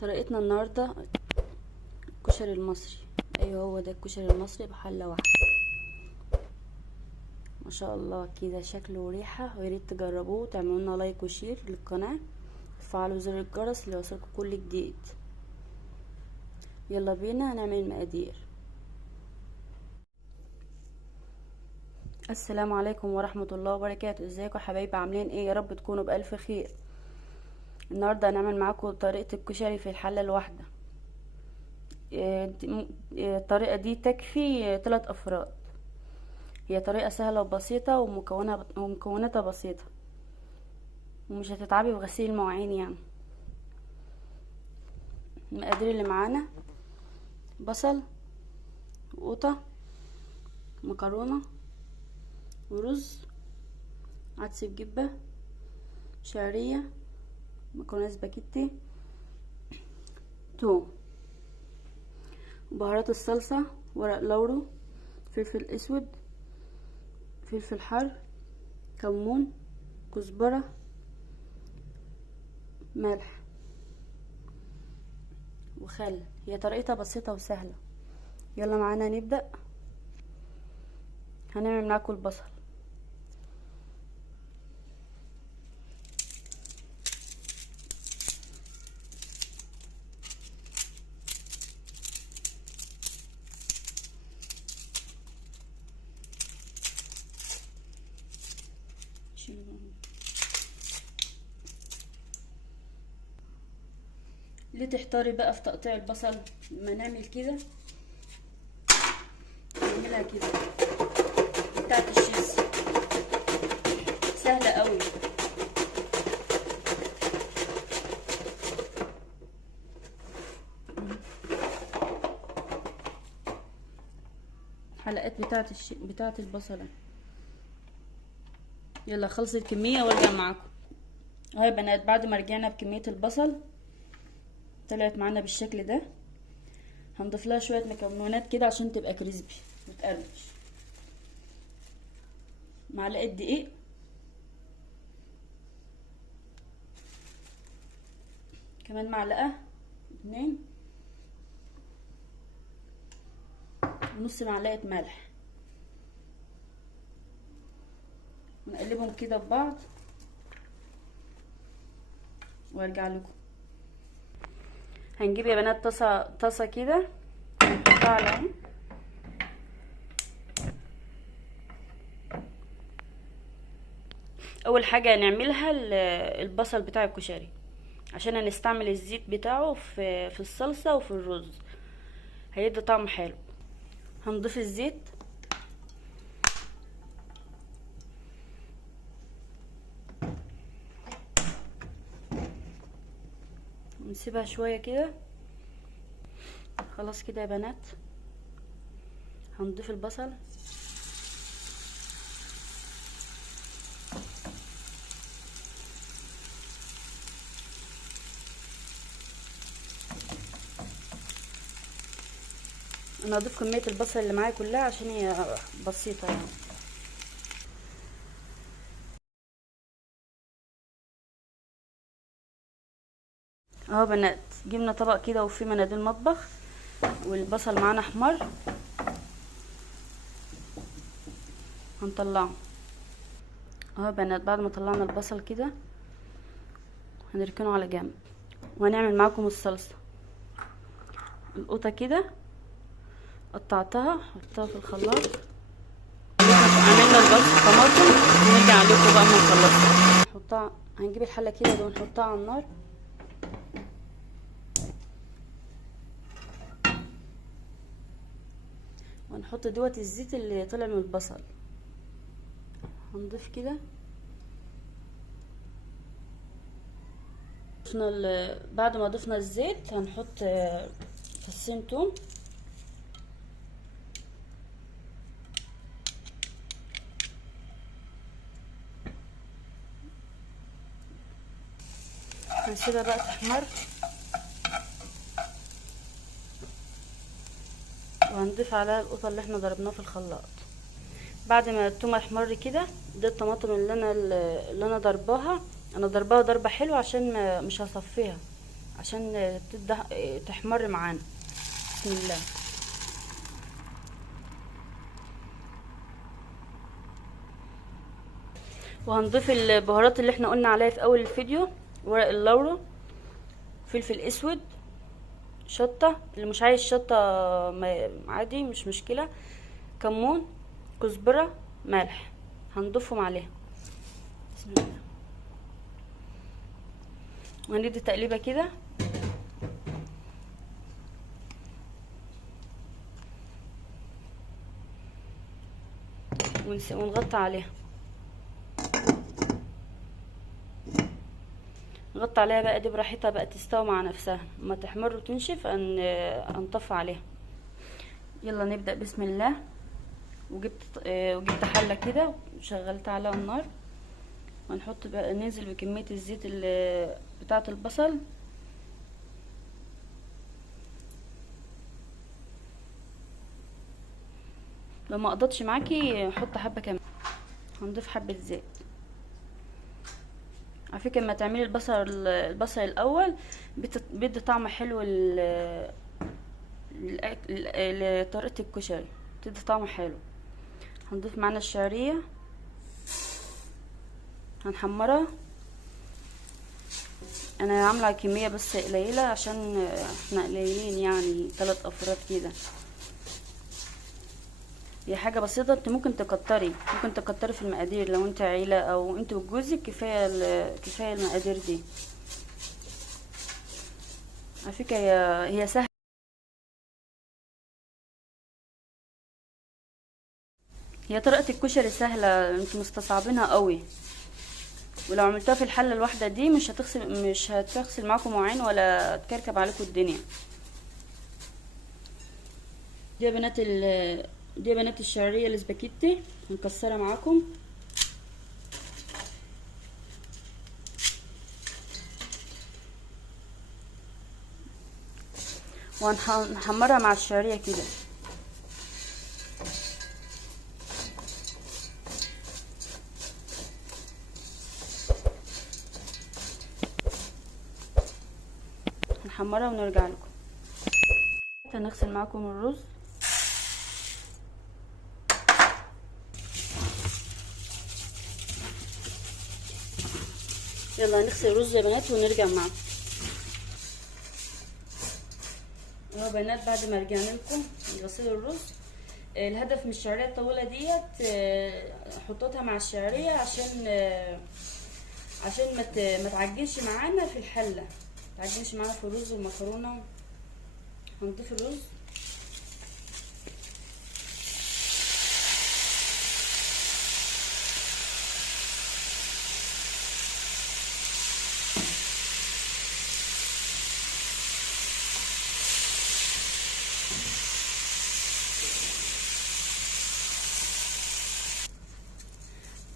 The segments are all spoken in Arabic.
طريقتنا النهارده الكشري المصري. ايوه، هو ده الكشري المصري بحله واحده. ما شاء الله كده شكله وريحه، وياريت تجربوه وتعملوا لنا لايك وشير للقناه وتفعلوا زر الجرس ليوصلكم كل جديد. يلا بينا هنعمل المقادير. السلام عليكم ورحمه الله وبركاته. ازيكم يا حبايبي، عاملين ايه؟ يا رب تكونوا بالف خير. النهارده هنعمل معاكم طريقه الكشري في الحله الواحده. الطريقه دي تكفي 3 افراد. هي طريقة سهلة وبسيطة ومكوناتها بسيطة، ومش هتتعبي في غسيل المواعين يعني. المقادير اللي معانا: بصل، وقوطة، مكرونة، ورز، عدس بجبة، شعرية، مكرونة سباكيتي، توم، بهارات الصلصة، ورق لورو، فلفل اسود، فلفل حر، كمون، كزبرة، ملح وخل. هي طريقتها بسيطة وسهلة. يلا معانا نبدأ. هنعمل معاكم البصل. ليه تحتاري بقى في تقطيع البصل؟ لما نعمل كده نعملها كده بتاعت الشيز، سهلة قوي. حلقات بتاعت البصلة. يلا خلص الكمية وارجع معاكم. اهو يا بنات، بعد ما رجعنا بكمية البصل طلعت معانا بالشكل ده. هنضيف لها شوية مكونات كده عشان تبقى كريسبي وتقرمش. معلقة دقيق، كمان معلقة 2، ونص معلقة ملح، ونقلبهم كده ببعض وارجع لكم. هنجيب يا بنات طاسة كده نحطها على العين. اول حاجة هنعملها البصل بتاع الكشري، عشان هنستعمل الزيت بتاعه في الصلصة وفي الرز، هيدي طعم حلو. هنضيف الزيت، ونسيبها شوية كده. خلاص كده يا بنات، هنضيف البصل. انا هضيف كمية البصل اللي معايا كلها عشان هي بسيطة يعني. اهو بنات، جبنا طبق كده وفيه مناديل مطبخ، والبصل معانا احمر. هنطلعه. اهو بنات، بعد ما طلعنا البصل كده هنركنه على جنب، وهنعمل معاكم الصلصة. القوطة كده قطعتها، حطها في الخلاط. عملنا البصل طماطم، ونرجع لكم بقى ما نخلصها. نحطها، هنجيب الحلة كده ونحطها على النار. ونحط دوت الزيت اللي طلع من البصل. هنضيف كده. بعد ما ضفنا الزيت هنحط فصين توم، هنسيبها بقى تحمر، وهنضيف عليها القوطه اللي احنا ضربناها في الخلاط. بعد ما التومه تحمر كده، دي الطماطم اللي انا ضرباها. انا ضرباها ضربه حلوه عشان مش هصفيها، عشان تحمر معانا. بسم الله. وهنضيف البهارات اللي احنا قلنا عليها في اول الفيديو: ورق اللورا، فلفل اسود، شطة، اللي مش عايز شطة عادي مش مشكلة، كمون، كزبرة، ملح، هنضيفهم عليها. بسم الله. وهندي تقليبة كده. ونغطي عليها، نغطي عليها بقى دي براحتها بقى تستوي مع نفسها. اما تحمر وتنشف هنطفي عليها. يلا نبدأ. بسم الله. وجبت حلة كده وشغلت عليها النار، وهنحط بقى، ننزل بكمية الزيت بتاعة البصل. لو ما قضتش معاكي حط حبة كمان. هنضيف حبة زيت. على فكرة لما تعملي البصل الاول بيدي طعم حلو لطريقة الكشري، بتدي طعم حلو. هنضيف معانا الشعرية، هنحمرها. انا عامله كميه بس قليله عشان احنا قليلين، يعني 3 افراد كده. هي حاجه بسيطه، انت ممكن تكتري في المقادير لو انت عيله او انت وجوزك. كفايه المقادير دي. على فكره هي سهله. هي طريقه الكشري سهله، انتوا مستصعبينها قوي. ولو عملتوها في الحله الواحده دي مش هتغسل معاكم مواعين ولا تكركب عليكم الدنيا. دي يا بنات دي يا بنات الشعريه الاسباجيتي هنكسرها معاكم. وهنحمرها مع الشعريه كده. نحمرها ونرجع لكم. هنغسل معاكم الرز. يلا هنغسل الرز يا بنات ونرجع معاكم. يا بنات بعد ما رجعنا لكم من غسيل الرز، الهدف من الشعريه الطويله ديت حطيتها مع الشعريه عشان ما تعجنش معانا في الحله، ما تعجنش معانا في الرز والمكرونه. هنضيف الرز.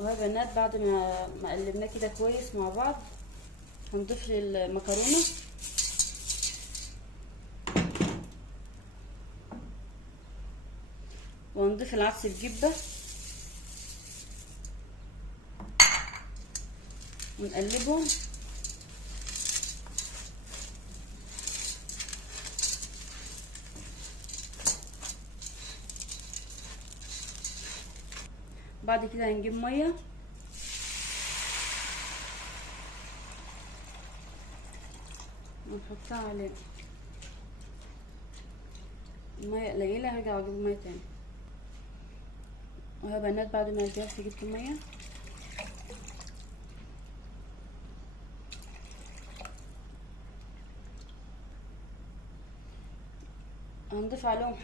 اهو يا بنات بعد ما قلبناه كده كويس مع بعض، هنضيف المكرونه. وهنضيف العدس بجبه ونقلبهم. بعد كده هنجيب ميه ونحطها عليه. الميه قليله، هرجع اجيب ميه تاني. ويا بنات بعد ما رجعت جبت ميه، هنضيف عليهم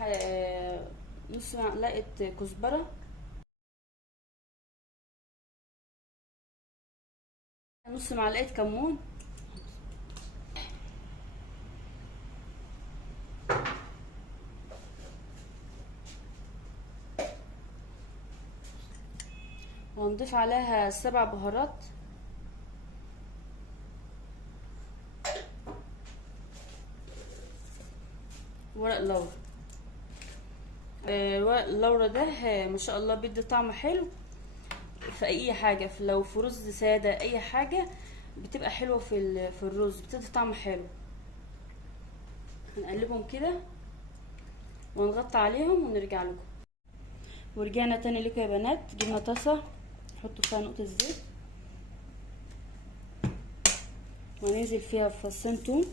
نص معلقه كزبره، نص معلقه كمون، وهنضيف عليها 7 بهارات. ورق لورا. ورق اللورا ده ما شاء الله بيدي طعم حلو في اي حاجه، لو في رز ساده اي حاجه بتبقى حلوه في الرز، بتدي طعم حلو. هنقلبهم كده ونغطي عليهم ونرجع لكم. ورجعنا تاني لكم يا بنات. جبنا طاسه نحط فيها نقطه زيت وننزل فيها بفصين توم،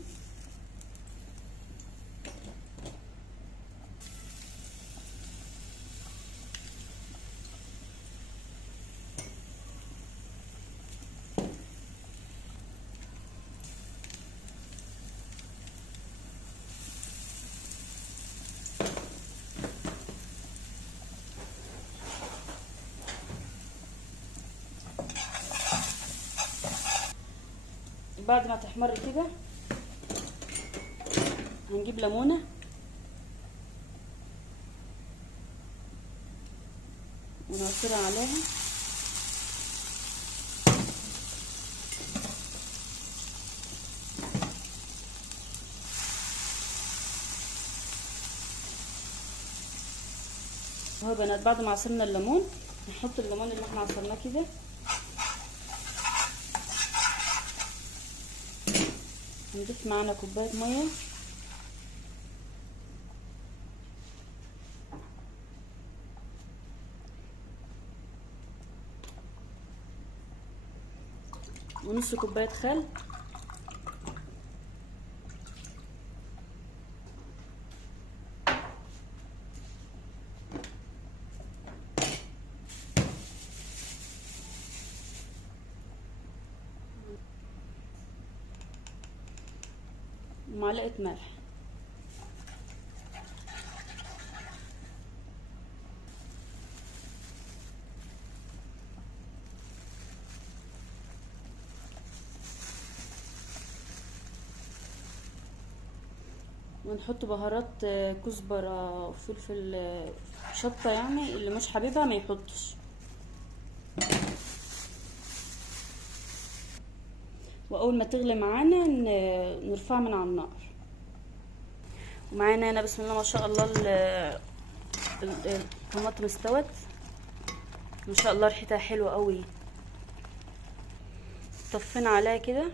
بعد ما تحمر كده هنجيب ليمونه ونعصرها عليها، اهو يا بنات. بعد ما عصرنا الليمون نحط الليمون اللي احنا عصرناه كده، نضيف معانا كوبايه ميه، ونص كوبايه خل، ومعلقه ملح. ونحط بهارات كزبره وفلفل شطه، يعني اللي مش حاببها ما يحطش. واول ما تغلي معانا نرفعها من على النار. ومعانا هنا بسم الله ما شاء الله الطماطم استوت ما شاء الله، ريحتها حلوه قوي. طفينا عليها كده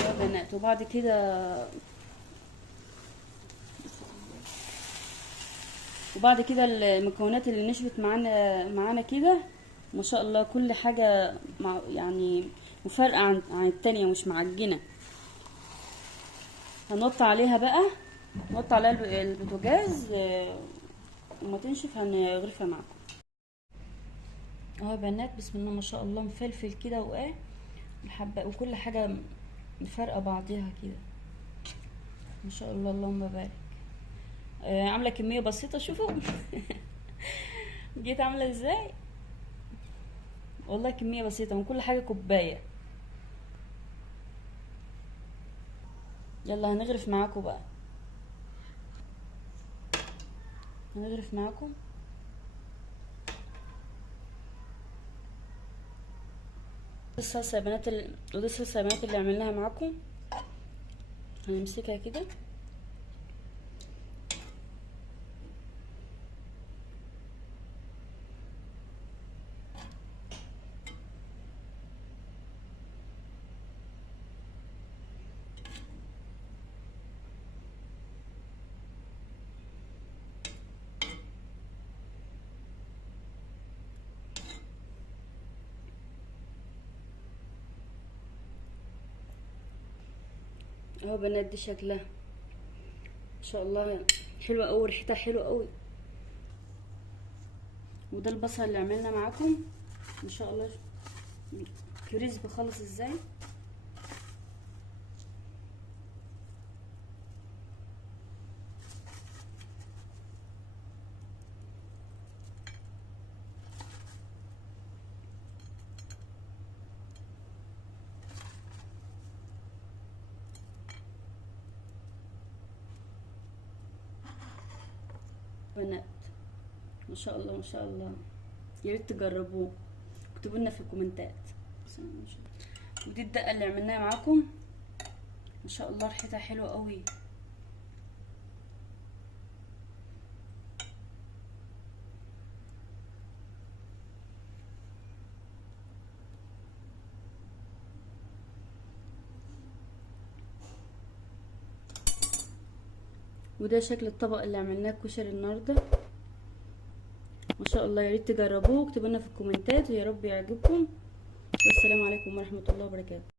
يا بنات. وبعد كده المكونات اللي نشفت معانا كده ما شاء الله، كل حاجه يعني مفرقه عن التانية، مش معجنه. هنوطي عليها بقى، نوطي عليها البوتاجاز وما تنشف هنغرفها معاكم. اهو يا بنات بسم الله ما شاء الله، مفلفل كده وايه الحبه، وكل حاجه مفرقه بعضيها كده ما شاء الله، اللهم بارك. عامله كميه بسيطه، شوفوا جيت عامله ازاي، والله كميه بسيطه من كل حاجه كوبايه. يلا هنغرف معاكم بقى، هنغرف معاكم. الصلصه يا بنات ودي الصلصه يا بنات اللي عملناها معاكم. هنمسكها كده اهو بنات. دي شكلها ما شاء الله حلوه قوي، ريحتها حلوه قوي. وده البصل اللي عملنا معاكم ما شاء الله، كريسبي خالص ازاي. بنات ما شاء الله ما شاء الله، يا ريت تجربوه، اكتبوا لنا في الكومنتات. ودي الدقه اللي عملناها معاكم ما شاء الله، ريحتها حلوه قوي. وده شكل الطبق اللي عملناه كشري النهارده. ما شاء الله، يا ريت تجربوه، اكتبوا لنا في الكومنتات ويا رب يعجبكم. والسلام عليكم ورحمة الله وبركاته.